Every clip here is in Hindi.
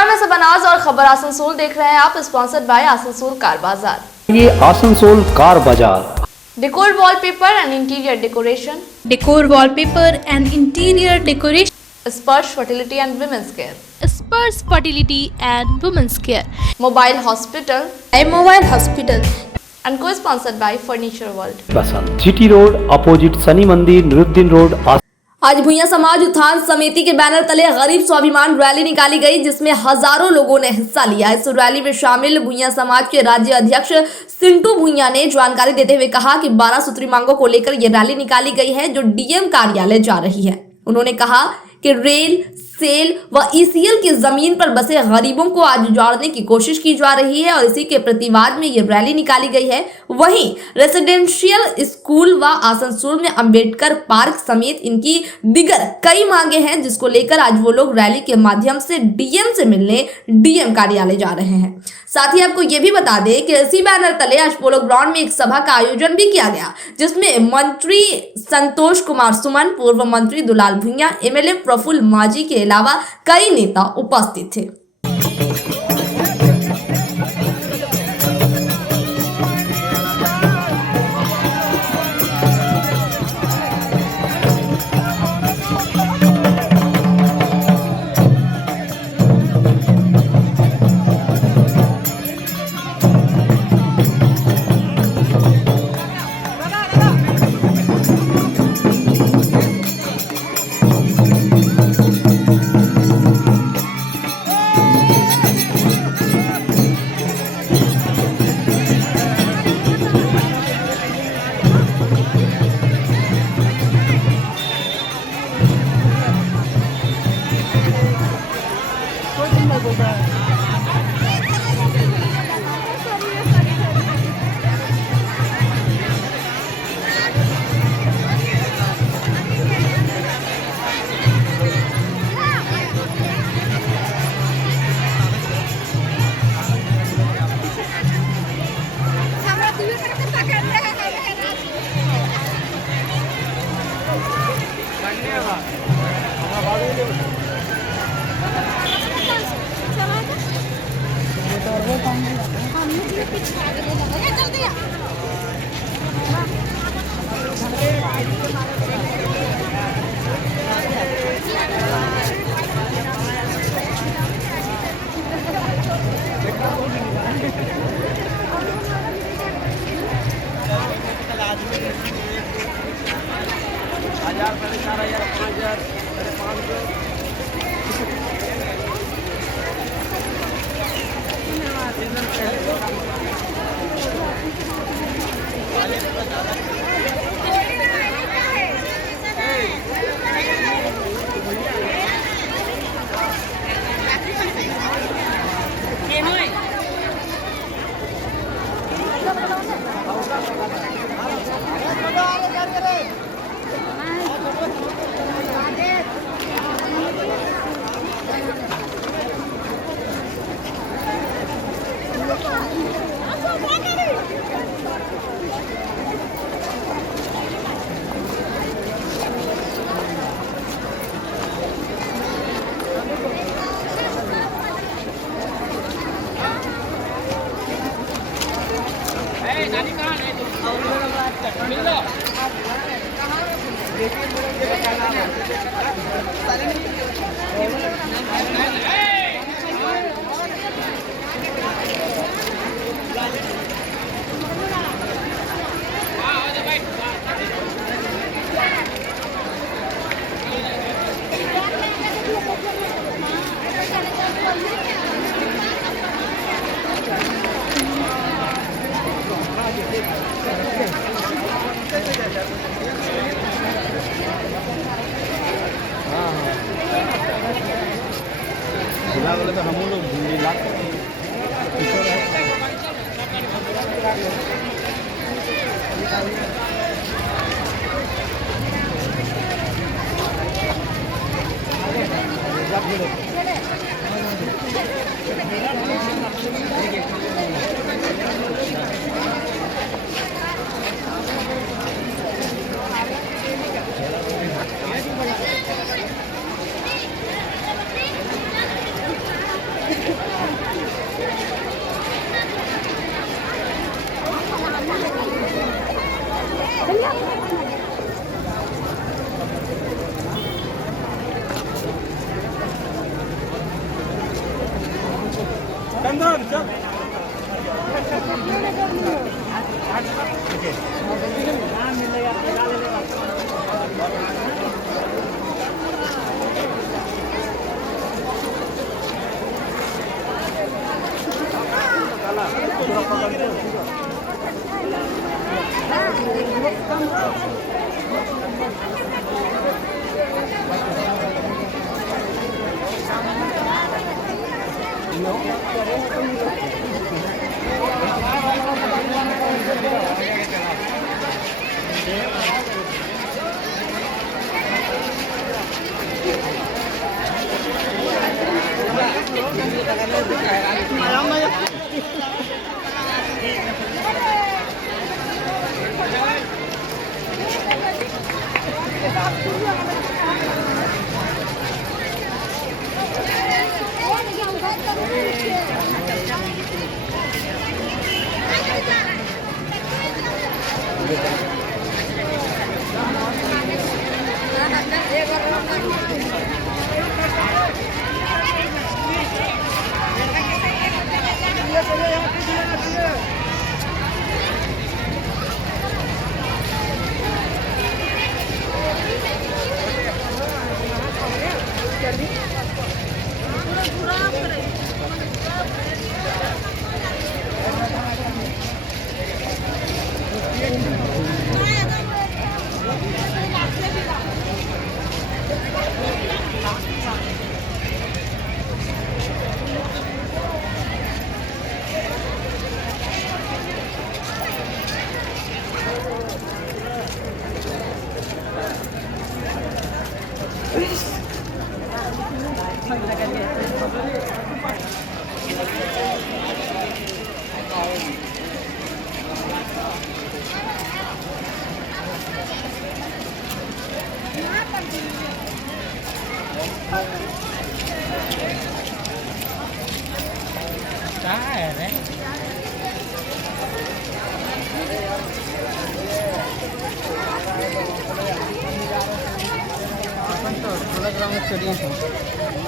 नमस्कार, मैं सबनाज और खबर आसनसोल देख रहे हैं आप। Sponsored by Asansol car bazaar. ये Asansol car bazaar. Decor wallpaper and interior decoration. Decor wallpaper and interior decoration. Sparsh fertility and women's care. Spurs Fertility and Women's Care. Mobile hospital Mobile Hospital. And co-sponsored by furniture world. Basant GT road opposite Shani Mandir Niruddin road. आज भुइयां समाज उत्थान समिति के बैनर तले गरीब स्वाभिमान रैली निकाली गई, जिसमें हजारों लोगों ने हिस्सा लिया। इस रैली में शामिल भुइयां समाज के राज्य अध्यक्ष सिंटू भुइयां ने जानकारी देते हुए कहा कि 12 सूत्री मांगों को लेकर ये रैली निकाली गई है, जो डीएम कार्यालय जा रही है। उन्होंने कहा कि रेल, सेल व ईसीएल की जमीन पर बसे गरीबों को आज जोड़ने की कोशिश की जा रही है और इसी के प्रतिवाद में ये रैली निकाली गई है। वहीं रेसिडेंशियल स्कूल व आसनसोल में अंबेडकर पार्क समेत इनकी दिगर कई मांगे हैं, जिसको लेकर आज वो लोग रैली के माध्यम से डीएम से मिलने डीएम कार्यालय जा रहे हैं। साथ ही आपको ये भी बता दें कि इसी बैनर तले आज पोलो ग्राउंड में एक सभा का आयोजन भी किया गया, जिसमें मंत्री संतोष कुमार सुमन, पूर्व मंत्री दुलाल भुइयां, एमएलए प्रफुल्ल माझी के अलावा कई नेता उपस्थित थे। तो हम लोग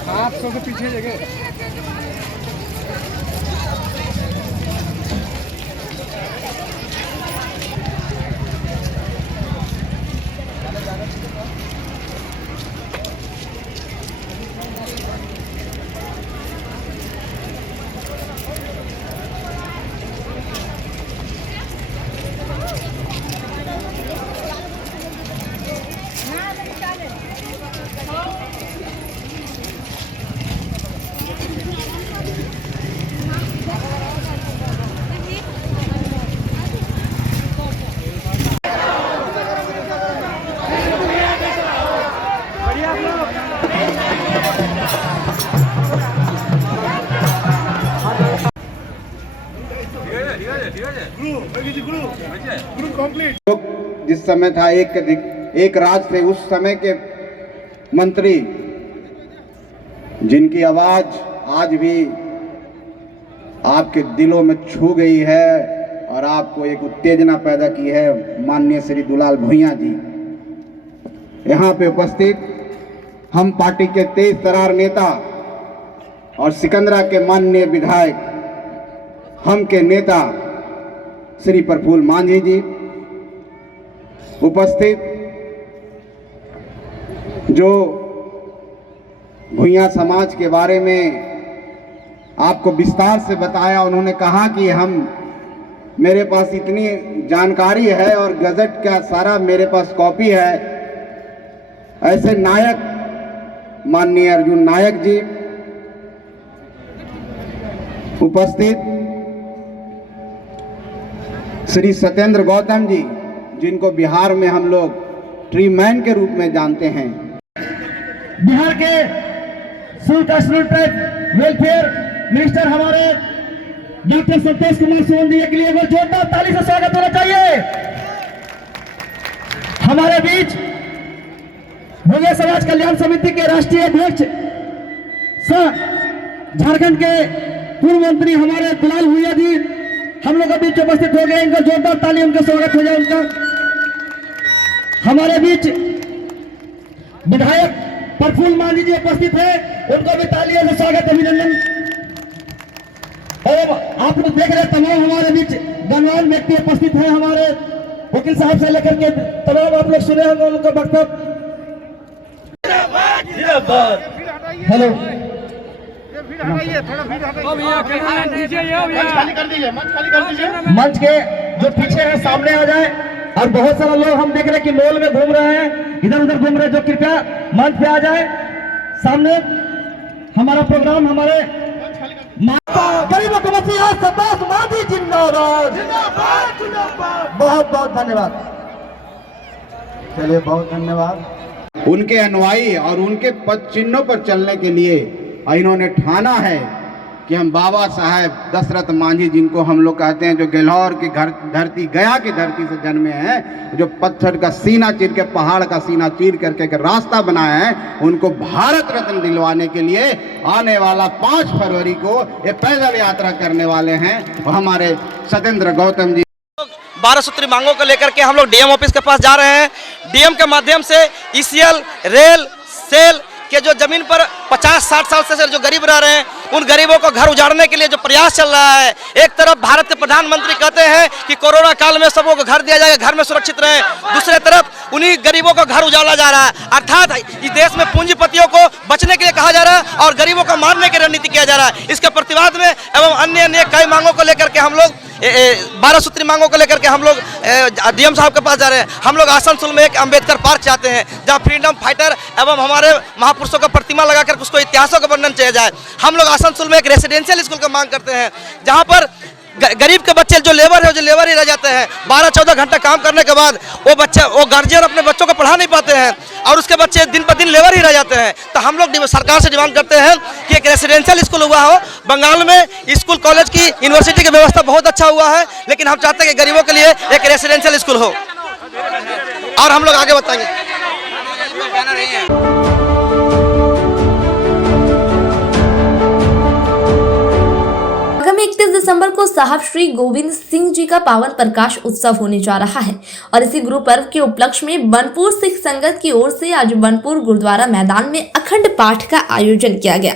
500 के पीछे जगह जिस समय था एक राज से उस समय के मंत्री जिनकी आवाज आज भी आपके दिलों में छू गई है और आपको एक उत्तेजना पैदा की है, माननीय श्री दुलाल भुइयां जी। यहाँ पे उपस्थित हम पार्टी के तेज तरार नेता और सिकंदरा के माननीय विधायक हम के नेता श्री प्रफुल्ल मांझी जी, उपस्थित जो भुइयां समाज के बारे में आपको विस्तार से बताया। उन्होंने कहा कि मेरे पास इतनी जानकारी है और गजट का सारा मेरे पास कॉपी है। ऐसे नायक माननीय अर्जुन नायक जी, उपस्थित श्री सत्येंद्र गौतम जी, जिनको बिहार में हम लोग ट्री मैन के रूप में जानते हैं। बिहार के वेलफेयर मिनिस्टर हमारे डॉक्टर सतीश कुमार सोन जी के लिए एक जोरदार ताली से स्वागत होना चाहिए। हमारे बीच भुइयां समाज कल्याण समिति के राष्ट्रीय अध्यक्ष झारखंड के पूर्व मंत्री हमारे दुलाल भुइयां जी हम लोग के बीच उपस्थित हो गए। इनका जोरदार ताली उनका स्वागत हो जाए। उनका हमारे बीच विधायक प्रफुल्ल मांझी जी उपस्थित है, उनको भी तालियों से स्वागत अभिनंदन। और आप लोग देख रहे तमाम हमारे बीच गणमान्य व्यक्ति उपस्थित हैं, हमारे वकील साहब से लेकर के तमाम आप लोग सुने होंगे उनका वक्तव्य। हेलो, मंच के जो पीछे है सामने आ जाए। और बहुत सारा लोग हम देख रहे हैं कि मॉल में घूम रहे हैं, इधर उधर घूम रहे हैं, जो कृपया मंच पे आ जाए सामने। हमारा प्रोग्राम हमारे गरीबों को मसीहा सतास मांझी जिंदाबाद, बहुत बहुत धन्यवाद। चलिए, बहुत धन्यवाद। उनके अनुयायी और उनके पद चिन्हों पर चलने के लिए इन्होंने ठाना है कि हम बाबा साहेब दशरथ मांझी, जिनको हम लोग कहते हैं, जो गहलोर की धरती, गया की धरती से जन्मे हैं, जो पत्थर का सीना चीर के, पहाड़ का सीना चीर करके एक रास्ता बनाया है, उनको भारत रत्न दिलवाने के लिए आने वाला 5 फरवरी को ये पैदल यात्रा करने वाले हैं हमारे सत्येंद्र गौतम जी। 12 सूत्री मांगों को लेकर के हम लोग डीएम ऑफिस के पास जा रहे हैं। डीएम के माध्यम से ईसीएल, रेल, सेल के जो जमीन पर 50-60 साल से जो गरीब रह रहे हैं, उन गरीबों को घर उजाड़ने के लिए जो प्रयास चल रहा है। एक तरफ भारत के प्रधानमंत्री कहते हैं कि कोरोना काल में सबों को घर दिया जाएगा, घर में सुरक्षित रहे, दूसरे तरफ उन्हीं गरीबों को घर उजाड़ा जा रहा है। अर्थात इस देश में पूंजीपतियों को बचने के लिए कहा जा रहा है और गरीबों को मारने की रणनीति किया जा रहा है। इसके प्रतिवाद में एवं अन्य कई मांगों को लेकर के हम लोग 12 सूत्री मांगों को लेकर के हम लोग डीएम साहब के पास जा रहे हैं। हम लोग आसनसोल में एक अंबेडकर पार्क चाहते हैं, जहां फ्रीडम फाइटर एवं हमारे महापुरुषों का प्रतिमा लगाकर उसको इतिहासों का वर्णन किया जाए। हम लोग आसनसोल में एक रेसिडेंशियल स्कूल का मांग करते हैं, जहां पर गरीब के बच्चे जो लेबर है, जो लेबर ही रह जाते हैं। 12-14 घंटा काम करने के बाद वो गार्जियन अपने बच्चों को पढ़ा नहीं पाते हैं और उसके बच्चे दिन पर दिन लेबर ही रह जाते हैं। तो हम लोग सरकार से डिमांड करते हैं कि एक रेसिडेंशियल स्कूल हुआ हो। बंगाल में स्कूल, कॉलेज की, यूनिवर्सिटी की व्यवस्था बहुत अच्छा हुआ है, लेकिन हम चाहते हैं कि गरीबों के लिए एक रेसिडेंशियल स्कूल हो। और हम लोग आगे बताएंगे। आगामी 31 दिसंबर को साहब श्री गोविंद सिंह जी का पावन प्रकाश उत्सव होने जा रहा है और इसी गुरु पर्व के उपलक्ष्य में बनपुर सिख संगत की ओर से आज बनपुर गुरुद्वारा मैदान में अखंड पाठ का आयोजन किया गया।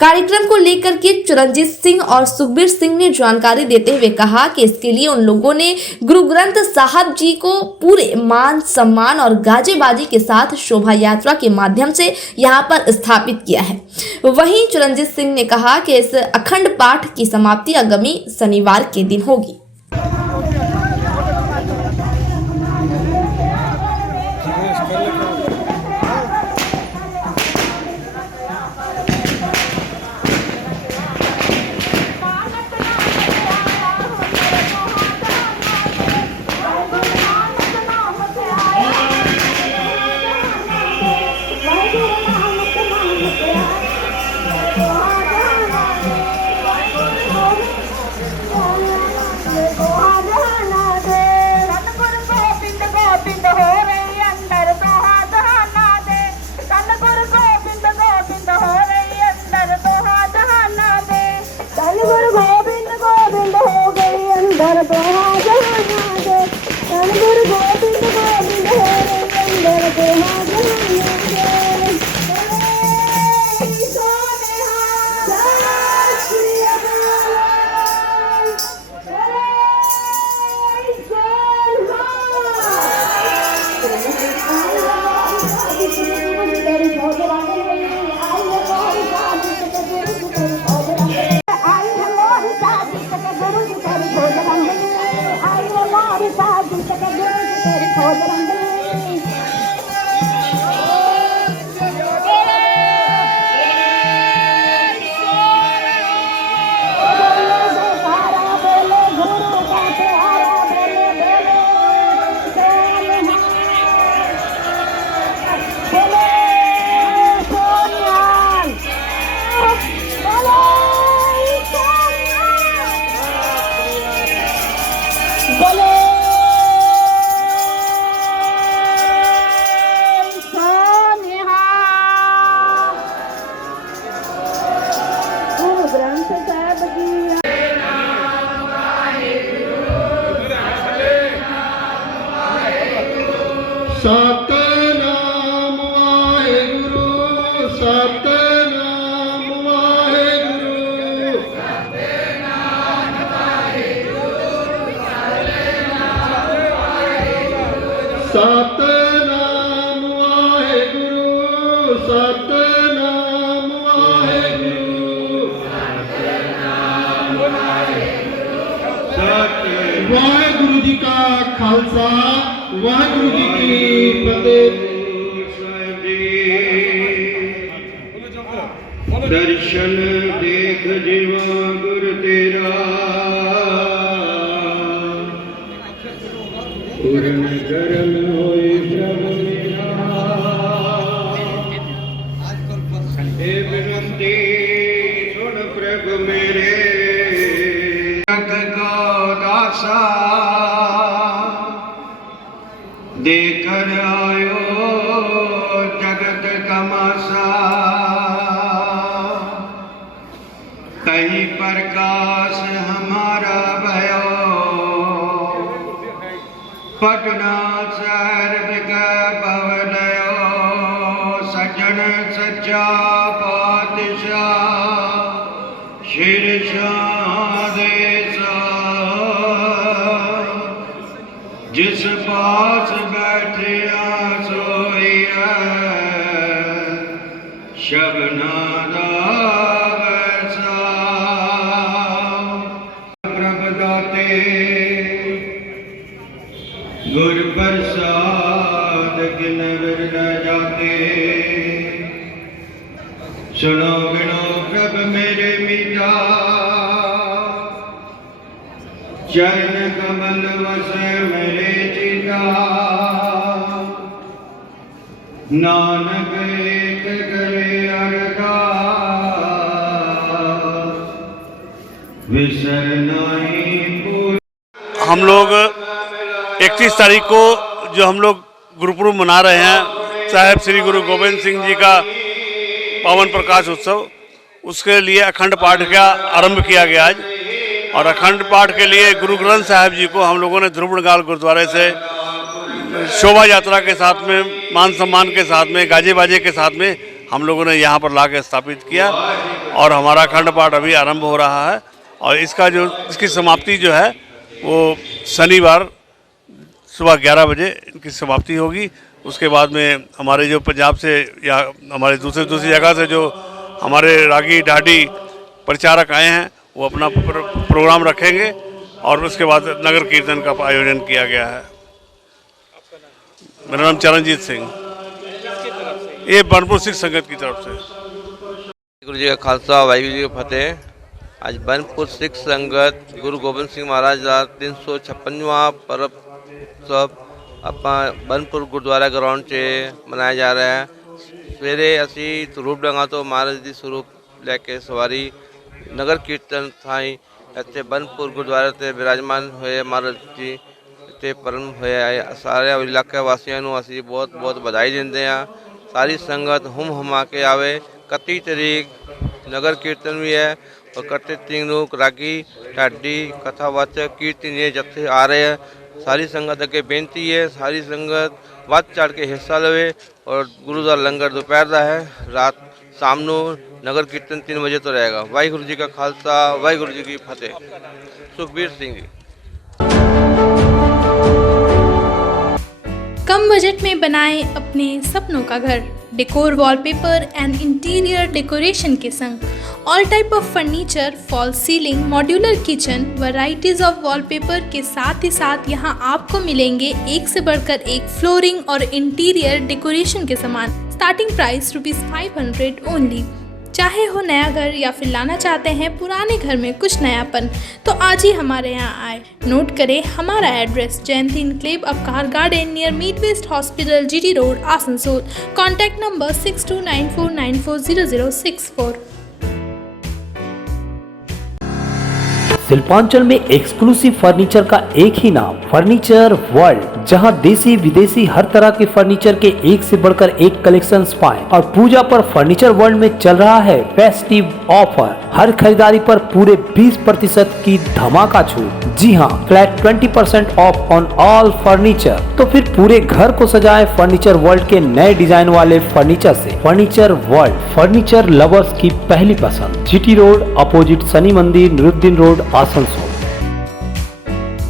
कार्यक्रम को लेकर के चिरंजीत सिंह और सुखबीर सिंह ने जानकारी देते हुए कहा कि इसके लिए उन लोगों ने गुरु ग्रंथ साहब जी को पूरे मान सम्मान और गाजेबाजी के साथ शोभा यात्रा के माध्यम से यहां पर स्थापित किया है। वहीं चिरंजीत सिंह ने कहा कि इस अखंड पाठ की समाप्ति आगामी शनिवार के दिन होगी। गोबिंद हो रही अंदर प्रहाद सतनाम वाहेगुरु सतनाम वाहेगुरु सतनाम वाहेगुरु सतनाम वाहेगुरु वाहेगुरु जी का खालसा वाहेगुरु जी की फतेह। दर्शन देख जीवा गुर तेरा पूर्ण करम होए प्रभु मेरा हे विनती सुन प्रभु मेरे जग को दासा देकर आयो जगत तमाशा कहीं प्रकाश हमारा भयो पटना शहर भवनयो सज्जन सच्चा पातशाह शीर्षां देसा जिस पास बैठे सोइया शबना गुर प्रसाद गिनवर न जाते सुनो गिनो प्रभ मेरे मीठा चरण कमल वस मेरे चिता नानक एक करे अरदास विसर नहीं पूर। हम लोग 31 तारीख को जो हम लोग गुरुपुरब मना रहे हैं साहेब श्री गुरु गोविंद सिंह जी का पावन प्रकाश उत्सव, उसके लिए अखंड पाठ का आरंभ किया गया आज। और अखंड पाठ के लिए गुरु ग्रंथ साहिब जी को हम लोगों ने ध्रुवनगाल गुरुद्वारे से शोभा यात्रा के साथ में मान सम्मान के साथ में गाजे बाजे के साथ में हम लोगों ने यहाँ पर ला के स्थापित किया और हमारा अखंड पाठ अभी आरंभ हो रहा है। और इसकी समाप्ति जो है वो शनिवार सुबह 11 बजे इनकी समाप्ति होगी। उसके बाद में हमारे जो पंजाब से या हमारे दूसरी जगह से जो हमारे रागी ढाडी प्रचारक आए हैं वो अपना प्रोग्राम रखेंगे और उसके बाद नगर कीर्तन का आयोजन किया गया है। मेरा नाम चरणजीत सिंह, ये बनपुर सिख संगत की तरफ से। गुरु जी का खालसा वाहिगुरु जी का फतेह। आज बनपुर सिख संगत गुरु गोबिंद सिंह महाराज का 356वां पर्व सब ਆਪਾਂ बनपुर गुरुद्वारा ग्राउंड 'ਚ ਮਨਾਇਆ ਜਾ ਰਿਹਾ ਹੈ। ਸਵੇਰੇ ਅਸੀਂ ਸਰੂਪਡੰਗਾ ਤੋਂ ਮਹਾਰਾਜ ਦੀ ਸਰੂਪ ਲੈ ਕੇ ਸਵਾਰੀ ਨਗਰ ਕੀਰਤਨ ਥਾਈ ਇੱਥੇ बनपुर ਗੁਰਦੁਆਰੇ 'ਤੇ ਵਿਰਾਜਮਾਨ ਹੋਏ ਮਹਾਰਾਜ ਜੀ ਇੱਥੇ ਪਰਮ ਹੋਇਆ ਹੈ। ਸਾਰੇ ਇਲਾਕੇ ਵਾਸੀਆਂ ਨੂੰ ਅਸੀਂ ਬਹੁਤ ਬਹੁਤ ਵਧਾਈ ਦਿੰਦੇ ਹਾਂ। ਸਾਰੀ ਸੰਗਤ ਹੁਮ ਹੁਮਾ ਕੇ ਆਵੇ। 31 ਤਰੀਕ ਨਗਰ ਕੀਰਤਨ ਵੀ ਹੈ और 31 तरीक ਨੂੰ ਰਾਗੀ ਢਾਡੀ ਕਥਾਵਾਚਕ ਕੀਰਤਨੀਏ ਜਥੇ ਆ ਰਹੇ ਹੈ। सारी संगत अगे बेनती है सारी संगत वध चढ़ के हिस्सा लवे। और गुरु का लंगर दोपहर का है, रात शाम को नगर कीर्तन 3 बजे तो रहेगा। वाहिगुरु जी का खालसा वाहिगुरु जी की फतेह। सुखबीर सिंह जी। कम बजट में बनाएं अपने सपनों का घर। Decor wallpaper and interior decoration के संग all type of furniture, fall ceiling, modular kitchen, varieties of wallpaper के साथ ही साथ यहाँ आपको मिलेंगे एक से बढ़कर एक फ्लोरिंग और इंटीरियर डेकोरेशन के सामान। Starting price ₹500 only. चाहे हो नया घर या फिर लाना चाहते हैं पुराने घर में कुछ नयापन, तो आज ही हमारे यहाँ आए। नोट करें हमारा address Jayanti enclave Upkar garden near मीट west hospital GT road Asansol. Contact number 6294940064। Shilpanchal में एक्सक्लूसिव फर्नीचर का एक ही नाम, फर्नीचर वर्ल्ड, जहां देसी विदेशी हर तरह के फर्नीचर के एक से बढ़कर एक कलेक्शंस पाएं। और पूजा पर फर्नीचर वर्ल्ड में चल रहा है फेस्टिव ऑफर, हर खरीदारी पर पूरे 20% की धमाका छूट। जी हां, flat 20% of on all furniture. तो फिर पूरे घर को सजाएं फर्नीचर वर्ल्ड के नए डिजाइन वाले फर्नीचर से। फर्नीचर वर्ल्ड, फर्नीचर लवर्स की पहली पसंद। GT road opposite Shani Mandir, Niruddin road, Asansol.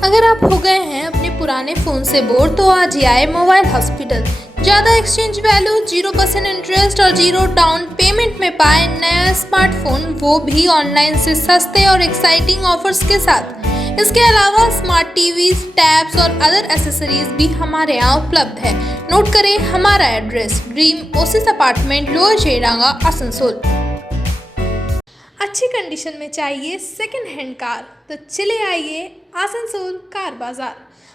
अगर आप हो गए हैं अपने पुराने फ़ोन से बोर तो आज ही आए मोबाइल हॉस्पिटल। ज़्यादा एक्सचेंज वैल्यू, 0% इंटरेस्ट और 0 डाउन पेमेंट में पाए नया स्मार्टफोन, वो भी ऑनलाइन से सस्ते और एक्साइटिंग ऑफर्स के साथ। इसके अलावा स्मार्ट टीवीज, टैब्स और अदर एसेसरीज भी हमारे यहाँ उपलब्ध है। नोट करें हमारा address, dream oasis apartment, lower Cheranga, Asansol. अच्छी कंडीशन में चाहिए सेकंड हैंड कार तो चले आइए आसनसोल कार बाजार।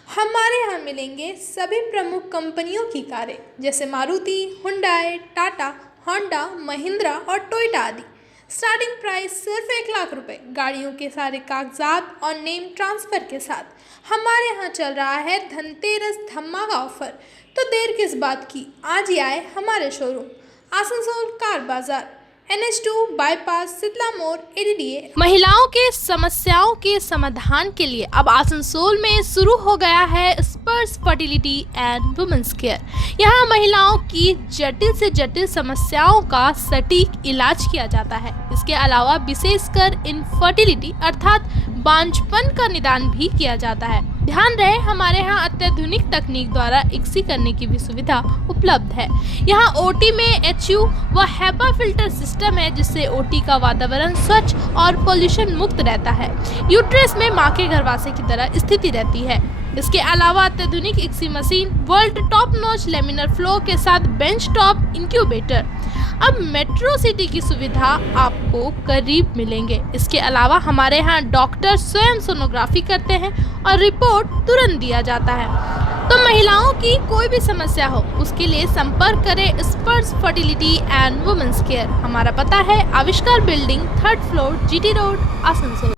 हमारे यहाँ मिलेंगे सभी प्रमुख कंपनियों की कारें जैसे मारुति, हुंडई, टाटा, होंडा, महिंद्रा और टोयोटा आदि। स्टार्टिंग प्राइस सिर्फ 1 लाख रुपए, गाड़ियों के सारे कागजात और नेम ट्रांसफ़र के साथ। हमारे यहाँ चल रहा है धनतेरस धमाका ऑफर, तो देर किस बात की, आज ही आए हमारे शोरूम आसनसोल कार बाजार, NH2 बाईपास, शीतला मोड़, ADDA। महिलाओं के समस्याओं के समाधान के लिए अब आसनसोल में शुरू हो गया है स्पर्श फर्टिलिटी एंड वुमेन्स केयर। यहाँ महिलाओं की जटिल से जटिल समस्याओं का सटीक इलाज किया जाता है। इसके अलावा विशेषकर इनफर्टिलिटी अर्थात बांझपन का निदान भी किया जाता है। ध्यान रहे हमारे यहाँ अत्याधुनिक तकनीक द्वारा इक्सी करने की भी सुविधा उपलब्ध है। यहाँ OT में HU व HEPA फिल्टर सिस्टम है जिससे OT का वातावरण स्वच्छ और पोल्यूशन मुक्त रहता है। यूट्रस में माँ के गर्भाशय की तरह स्थिति रहती है। इसके अलावा अत्याधुनिक ICSI machine, world top notch laminar flow के साथ बेंच टॉप इंक्यूबेटर। अब मेट्रो सिटी की सुविधा आपको करीब मिलेंगे। इसके अलावा हमारे यहाँ डॉक्टर स्वयं सोनोग्राफी करते हैं और रिपोर्ट तुरंत दिया जाता है। तो महिलाओं की कोई भी समस्या हो उसके लिए संपर्क करें स्पर्श फर्टिलिटी एंड वुमेन्स केयर। हमारा पता है आविष्कार building, 3rd floor, GT road, Asansol.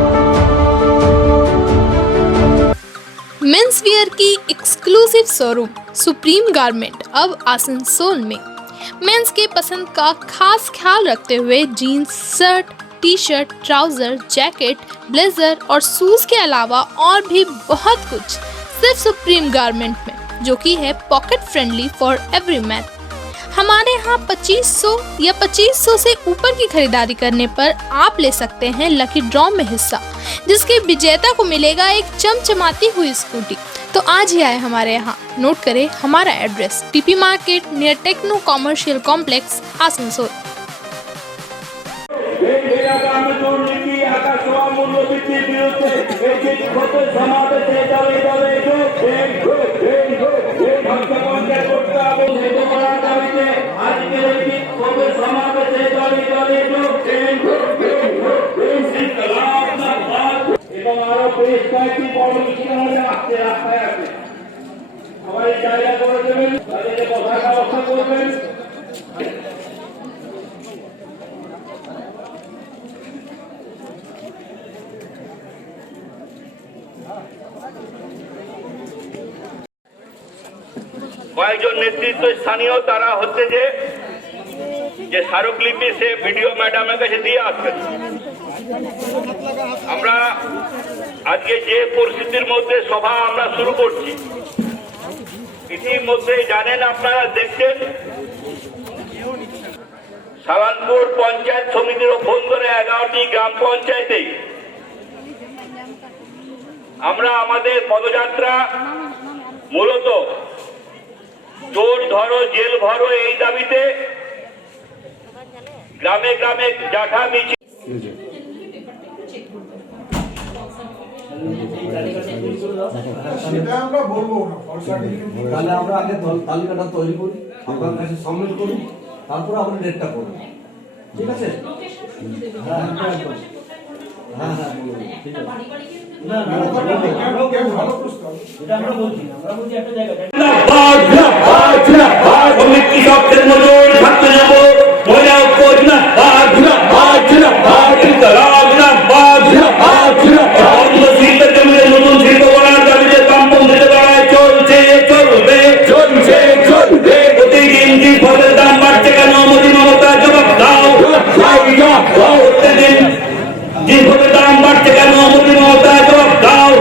Men's wear की एक्सक्लूसिव शोरूम सुप्रीम गारमेंट अब आसनसोल में। मेंस के पसंद का खास ख्याल रखते हुए jeans, shirt, T shirt, trouser, jacket, blazer और शूज के अलावा और भी बहुत कुछ सिर्फ सुप्रीम गारमेंट में, जो कि है pocket friendly for every man. हमारे यहाँ 2500 या 2500 से ऊपर की खरीदारी करने पर आप ले सकते हैं लकी ड्रॉ में हिस्सा, जिसके विजेता को मिलेगा एक चमचमाती हुई स्कूटी। तो आज ही आए हमारे यहाँ। नोट करें हमारा address, TP market near techno commercial complex, Asansol. কয়েকজন নেতৃত্ব স্থানীয় তারা হচ্ছে যে স্মারকলিপি সে ভিডিও ম্যাডামের কাছে দিয়ে আসবেন। আমরা আজকে যে পরিস্থিতির মধ্যে সভা আমরা শুরু করছি, ইতিমধ্যে জানেন আপনারা দেখছেন সালানপুর পঞ্চায়েত সমিতির ফোন করে 11টি গ্রাম পঞ্চায়েতে আমরা আমাদের পদযাত্রা মূলত চোর ধরো জেল ভরো এই দাবিতে গ্রামে গ্রামে জাঠা মিছিল। সেটা আমরা বলবো না, তাহলে আমরা আগে তালিকাটা তৈরি করি, আপনার কাছে সাবমিট করি, তারপর আমরা ডেটটা করব। ঠিক আছে? হ্যাঁ হ্যাঁ হ্যাঁ ঠিক আছে। না না ভালো প্রস্তাব, এটা আমরা বলছি একটা জায়গায় মহিলা মারছে কেন মোদী মমতা জবাব দাও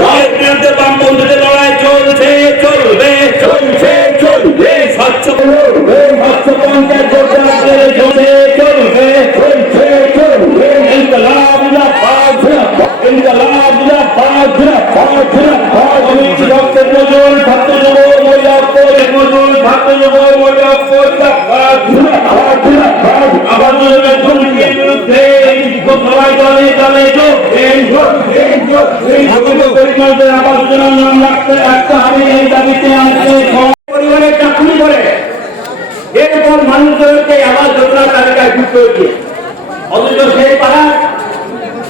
দলের বিরুদ্ধে বামপন্থীদের লড়াই চলছে চলবে চলছে চলবে স্বচ্ছ পঞ্চায়েত যোজনা চলছে চলবে চলছে চলবে ইনকলাব জিন্দাবাদ ইনকলাব জিন্দাবাদ রক্তের মজুর ছাত্র যুব মহিলা মজুর ছাত্র যুব মহিলা আবার দুর্নীতির বিরুদ্ধে সবাই দলে দলে আবার যোজনার নাম রাখতে হবে এই দাবিতে পরিবারের চাকরি করে এরপর মানুষদেরকে আবার যোজনার তালিকায় যুক্ত হয়েছে অথচ সেই পাড়ার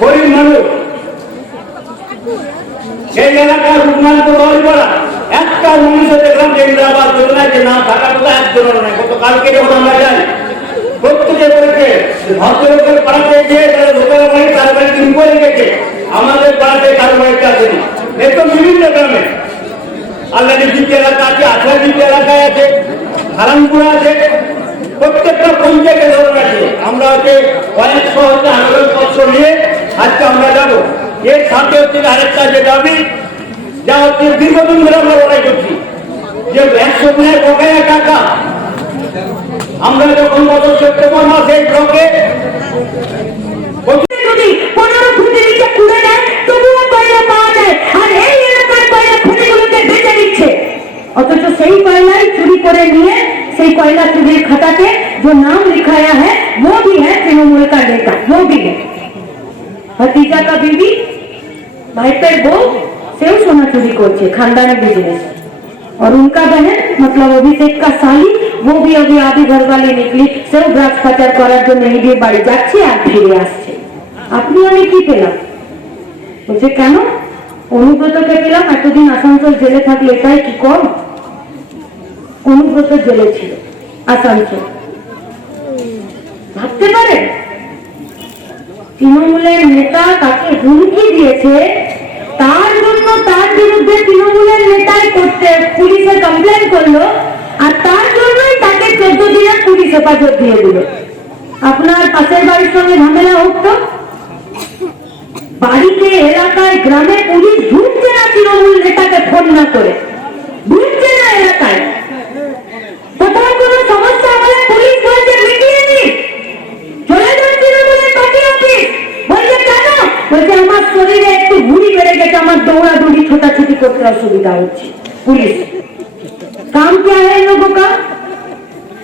গরিব মানুষ সেই এলাকার উন্নয়ন প্রভাবী করা একটা মানুষের দেখলাম যে ইন্দিরাবাস যোজনায় যে নাম থাকা কথা একজনের নয় গতকালকে যখন আমরা যাই প্রত্যেকে বলেছে ভদ্রলোকের পাড়াতে গিয়ে তারা লোকের বাড়ি তার বাড়ি কিন করে গেছে আমাদের পাড়াতে কারো বাড়িতে আসেনি একদম বিভিন্ন গ্রামে আল্লাহী দ্বীপ এলাকা আছে আঠা দ্বীপ এলাকায় আছে হারামপুরা আছে প্রত্যেকটা পঞ্চায়েতে ধরন আছে আমরা হচ্ছে কয়েকশো হচ্ছে আবেদনপত্র নিয়ে আজকে আমরা যাবো এর সাথে হচ্ছে আরেকটা যে দাবি যা হচ্ছে দীর্ঘদিন ধরে আমরা লড়াই করছি যে 100 দিনের বকেয়া টাকা আমরা যখন গত সেপ্টেম্বর মাসে ব্লকে যদি 15 ফুটের নিচে খুলে দেয় তবুও কয়লা পাওয়া যায় আর এই এলাকার কয়লা খনিগুলোকে বেচে দিচ্ছে অথচ সেই কয়লাই चोरी করে নিয়ে সেই কয়লা চুরির খাতাতে जो नाम लिखाया है वो भी है तृणमूल का नेता वो भी है भतीजा का बीवी भाईपेर बहू सेव सोना चोरी करছে खानदानी बिजनेस और उनका बहन मतलब अभिषेक का साली वो भी अभी आधी घरवाली निकली सेव ड्रग्स पाचार করার জন্য এই বাড়ি যাচ্ছে আর ফিরে আসছে আপনি আমি কি পেলাম বলছে কেন অনুব্রতকে পেলাম এতদিন আসানসোল জেলে থাকলে এটাই কি কম অনুব্রত জেলে ছিল আসানসোল ভাবতে পারেন তৃণমূলের নেতা তাকে হুমকি দিয়েছে তার জন্য তার বিরুদ্ধে তৃণমূলের নেতাই করতে পুলিশে কমপ্লেন করলো আর তার জন্যই তাকে 14 দিনের পুলিশ হেফাজত দিয়ে দিল আপনার পাশের বাড়ির সঙ্গে ঝামেলা হোক তো বাড়িতে এলাকায় গ্রামে পুলিশ ঢুকছে না তৃণমূল নেতাকে ফোন না করে ঢুকছে না এলাকায় কোথাও কোনো সমস্যা হলে পুলিশ বলছে মিটিয়ে নি চলে যান তৃণমূলের পার্টি অফিস বলছে কেন বলছে আমার শরীরে একটু ভুঁড়ি বেড়ে গেছে আমার দৌড়াদৌড়ি ছোটাছুটি করতে অসুবিধা হচ্ছে पुलिस काम क्या है इन लोगों का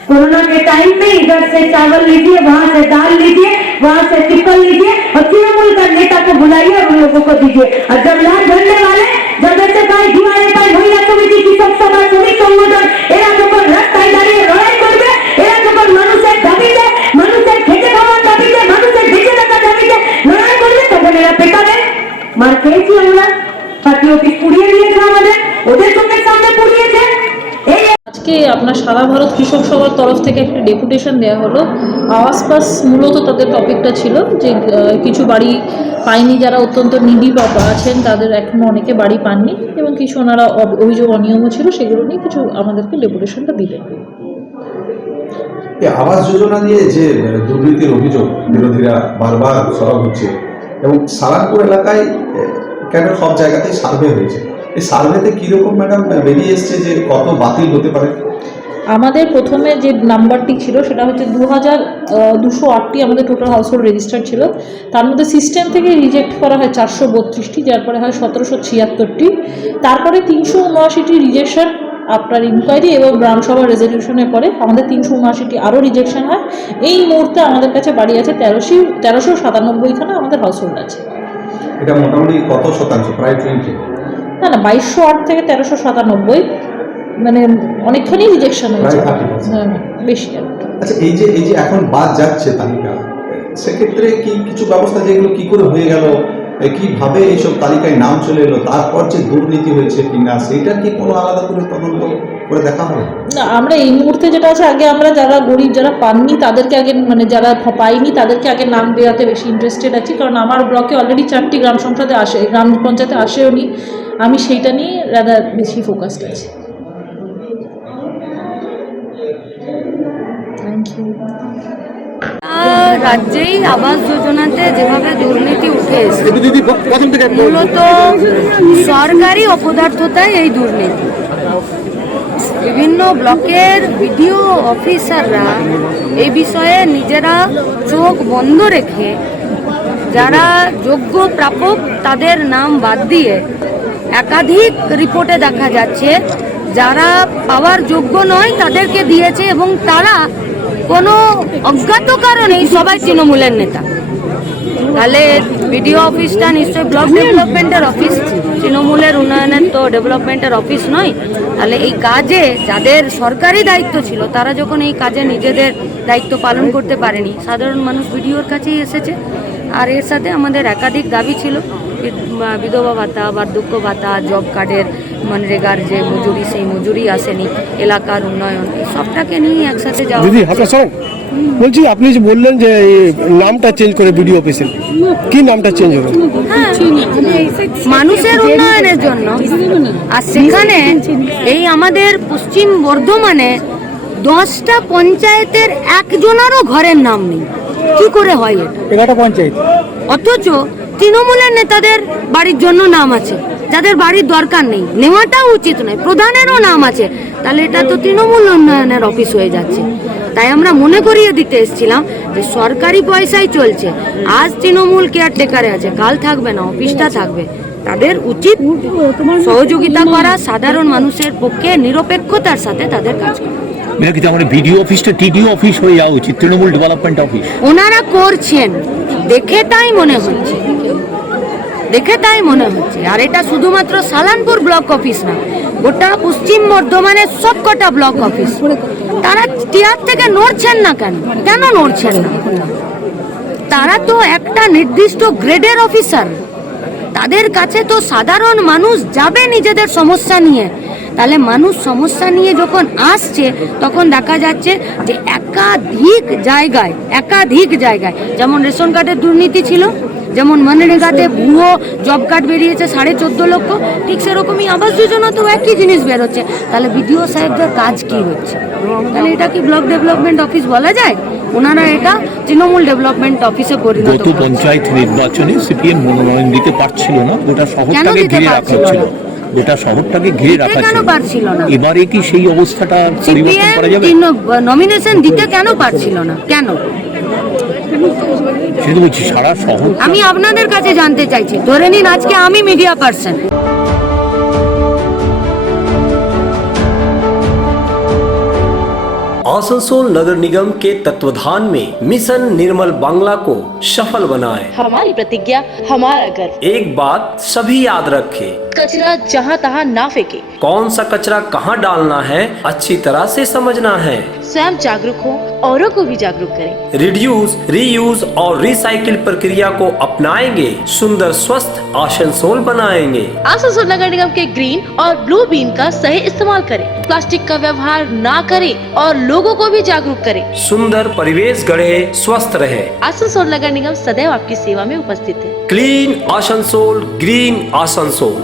कोरोना के टाइम में इधर से चावल लीजिए वहां से दाल लीजिए वहां से टिफिन लीजिए और तृणमूल का नेता को बुलाइए और उन लोगों को दीजिए और जब लाल झंडे वाले जब ऐसे कई दीवारे पर महिला समिति की सब सभा श्रमिक संगठन এরা যখন রাস্তায় দাঁড়িয়ে লড়াই করবে এরা যখন মানুষের দাবিতে মানুষের খেতে খাওয়ার দাবিতে মানুষের বেঁচে থাকার দাবিতে লড়াই করবে তখন এরা পেটাবে মার খেয়েছি আমরা পার্টি অফিস পুড়িয়ে দিয়েছে আমাদের ওদের চোখের সামনে পুড়িয়েছে আজকে আপনার সারা ভারত কৃষক সভার তরফ থেকে একটা ডেপুটেশন দেওয়া হলো আওয়াজ পাস মূলত তাদের টপিকটা ছিল যে কিছু বাড়ি পায়নি যারা অত্যন্ত নিডি বাবা আছেন তাদের এখনও অনেকে বাড়ি পাননি এবং কিছু ওনারা অভিযোগ অনিয়মও ছিল সেগুলো নিয়ে কিছু আমাদেরকে ডেপুটেশনটা দিলেন আবাস যোজনা নিয়ে যে দুর্নীতির অভিযোগ বিরোধীরা বারবার সরব হচ্ছে এবং সালানপুর এলাকায় কেন সব জায়গাতেই সার্ভে হয়েছে এই সার্ভেতে কীরকম ম্যাডাম বেরিয়ে এসছে যে কত বাতিল হতে পারে আমাদের প্রথমে যে নাম্বারটি ছিল সেটা হচ্ছে 2208টি আমাদের টোটাল হাউসহোল্ড রেজিস্টার ছিল তার মধ্যে সিস্টেম থেকে রিজেক্ট করা হয় 432টি যার পরে হয় 1776টি তারপরে 379টি রিজেকশন আফটার ইনকোয়ারি এবং গ্রামসভা রেজলিউশনের পরে আমাদের 379টি আরও রিজেকশন হয় এই মুহূর্তে আমাদের কাছে বাড়ি আছে 1397খানা আমাদের হাউসহোল্ড আছে এটা মোটামুটি কত শতাংশ প্রায় 20 না 2208 থেকে 1397 মানে অনেকখানি রিজেকশন হয়েছে বেশি আচ্ছা এই যে এখন বাদ যাচ্ছে তালিকা সেক্ষেত্রে কি কিছু ব্যবস্থা যেগুলো কি করে হয়ে গেল কিভাবে এইসব তালিকায় নাম চলে এলো তারপর যে দুর্নীতি হয়েছে কিনা সেটা কি কোনো আলাদা করে তদন্ত করে দেখা হবে না আমরা এই মুহূর্তে যেটা আছে আগে আমরা যারা গরিব যারা পাননি তাদেরকে আগে মানে যারা পাইনি তাদেরকে আগে নাম দেওয়াতে বেশি ইন্টারেস্টেড আছি কারণ আমার ব্লকে অলরেডি 4টি গ্রাম সংসদে আসে গ্রাম পঞ্চায়েতে আসেও নি আমি সেইটা নিয়ে রাদার বেশি ফোকাসড আছি থ্যাংক ইউ রাজ্যেই আবাস যোজনাতে যেভাবে দুর্নীতি উঠে এসেছে, মূলত সরকারি অপদার্থতায় এই দুর্নীতি। বিভিন্ন ব্লকের বিডিও অফিসাররা এই বিষয়ে নিজেরা চোখ বন্ধ রেখে যারা যোগ্য প্রাপক তাদের নাম বাদ দিয়ে একাধিক রিপোর্টে দেখা যাচ্ছে যারা পাওয়ার যোগ্য নয় তাদেরকে দিয়েছে, এবং তারা কোনো অজ্ঞাত কারণেই সবাই তৃণমূলের নেতা। তাহলে বিডিও অফিসটা নিশ্চয়ই ব্লক ডেভেলপমেন্টের অফিস, তৃণমূলের উন্নয়নের তো ডেভেলপমেন্টের অফিস নয়। তাহলে এই কাজে যাদের সরকারি দায়িত্ব ছিল তারা যখন এই কাজে নিজেদের দায়িত্ব পালন করতে পারেনি, সাধারণ মানুষ বিডিওর কাছেই এসেছে। আর এর সাথে আমাদের একাধিক দাবি ছিল, বিধবা ভাতা, বার্ধক্য ভাতা, জব কার্ডের মনরেগার যে মজুরি সেই মজুরি আসেনি, এলাকার উন্নয়ন, সবটাকে নিয়ে একসাথে যাওয়া। বলছি, আপনি যে বললেন যে নামটা চেঞ্জ করে বিডিও অফিসের, কি নামটা চেঞ্জ হবে? মানুষের উন্নয়নের জন্য। আর সেখানে এই আমাদের পশ্চিম বর্ধমানে 10টা পঞ্চায়েতের একজনেরও ঘরের নাম নেই। কি করে হয় এটা? পঞ্চায়েত, অথচ তৃণমূলের নেতাদের বাড়ির জন্য নাম আছে, যাদের বাড়ির দরকার নেই, নেওয়াটাও উচিত নয়। প্রধানেরও নাম আছে, তাহলে এটা তো তৃণমূল উন্নয়নের অফিস হয়ে যাচ্ছে। তাই আমরা মনে করিয়ে দিতে এসেছিলাম যে সরকারি পয়সায় চলছে, আজ তৃণমূল কেয়ারটেকারে আছে, কাল থাকবে না, অফিসটা থাকবে। তাদের উচিত সহযোগিতা করা, সাধারণ মানুষের পক্ষে নিরপেক্ষতার সাথে তাদের কাজ করা। ভিডিও অফিসটা টিডিও অফিস হয়ে যাওয়া উচিত, তৃণমূল ডেভেলপমেন্ট অফিস। ওনারা করছেন, দেখে তাই মনে হচ্ছে, আর এটা শুধুমাত্র সালানপুর ব্লক অফিস না, গোটা পশ্চিম বর্ধমানের সবকটা ব্লক অফিস। তারা টিয়ার থেকে নড়ছেন না কেন? কেন নড়ছেন না? তারা তো একটা নির্দিষ্ট গ্রেডের অফিসার, তাদের কাছে তো সাধারণ মানুষ যাবে নিজেদের সমস্যা নিয়ে। তাহলে মানুষ সমস্যা নিয়ে যখন আসছে তখন দেখা যাচ্ছে যে একাধিক জায়গায় যেমন রেশন কার্ডের দুর্নীতি ছিল, যেমন মনরেগাতে ভুয়ো জব কার্ড বেরিয়েছে 14.5 লক্ষ, ঠিক সেরকমই আবাস যোজনা তো একই জিনিস বেরোচ্ছে। তাহলে বিডিও সাহেবদের কাজ কি হচ্ছে? তাহলে এটা কি ব্লক ডেভেলপমেন্ট অফিস বলা যায়? ওনারা এটা তৃণমূল ডেভেলপমেন্ট অফিসে পরিণত করেছে। পঞ্চায়েত নির্বাচনে সিপিএম মনোনয়ন দিতে পারছিল না, গোটা শহরটাকে ঘিরে রাখা ছিল, কেন পারছিল না? এবারে কি সেই অবস্থাটা পরিবর্তন করা যাবে? নমিনেশন দিতে কেন পারছিল না? কেন? সারা শহর। আমি আপনাদের কাছে জানতে চাইছি, ধরে নিন আজকে আমি মিডিয়া পার্সন, आसनसोल नगर निगम के तत्वाधान में मिशन निर्मल बांग्ला को सफल बनाएं। हमारी प्रतिज्ञा, हमारा गर्व। एक बात सभी याद रखें, कचरा जहाँ तहाँ ना फेंके, कौन सा कचरा कहाँ डालना है अच्छी तरह से समझना है। स्वयं जागरूक हो, औरों को भी जागरूक करें। रिड्यूस, रीयूज और रिसाइकिल प्रक्रिया को अपनाएंगे, सुंदर स्वस्थ आसनसोल बनाएंगे। आसनसोल नगर निगम के ग्रीन और ब्लू बीन का सही इस्तेमाल करें, प्लास्टिक का व्यवहार ना करें और लोगों को भी जागरूक करें। सुंदर परिवेश गढ़े, स्वस्थ रहे। आसनसोल नगर निगम सदैव आपकी सेवा में उपस्थित है। Clean Asansol, green Asansol.